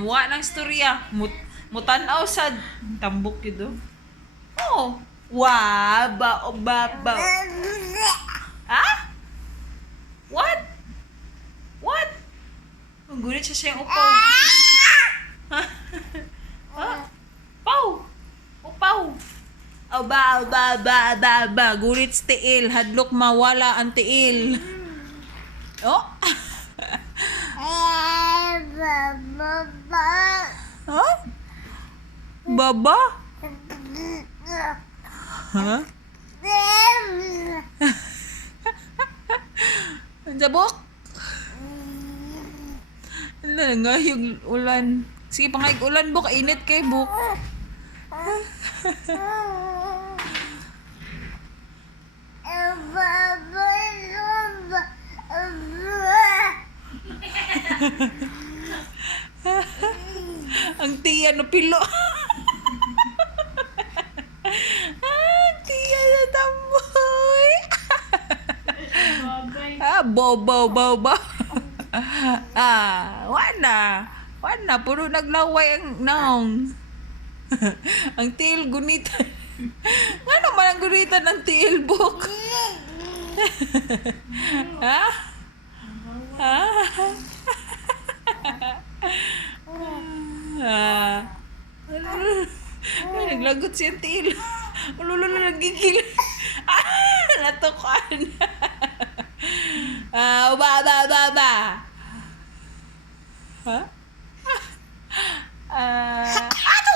Wa nang istorya. Mutanaw sa tambok yun. Oh. Wa ba. Ha? What? What? Ang gunit siya siyang upaw. Ha? Paw. Upaw. Oh, ba. Gunit sa tiil. Hadlok mawala ang tiil. Oh? Ha? Baba? Ha? Ang sabok? Wala nga yung ulan. Sige, pangayag ulan, Bok. Init kay Bok. Ang tiya no pilo. Ang tiya na tamboy. Bow. Wana, puro naglaway ang naong. Ang tiil gunitan. Nga naman ang gunitan ng tiil, Bok? Ha? Ay, naglagot siyang tiil. Ulululu, nagigil. Natukan. Ba. Ha? Ato!